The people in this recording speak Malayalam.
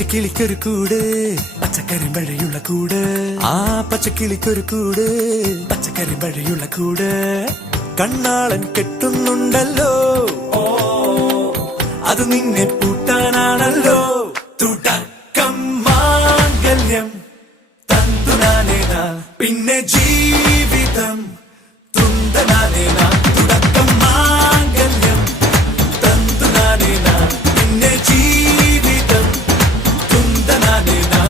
പച്ചക്കിളിക്കൊരു കൂട് പച്ചക്കരിമ്പഴയുള്ള കൂട് ആ പച്ചക്കിളിക്കൊരു കൂട് പച്ചക്കരിമ്പഴയുള്ള കൂട് കണ്ണാളൻ കെട്ടുന്നുണ്ടല്ലോ അത് നിന്നെ പൂട്ടാനാണല്ലോ തുടക്കം മാംഗല്യം തന്തുനാനേന പിന്നെ ജീവിതം തുന്തനാനേന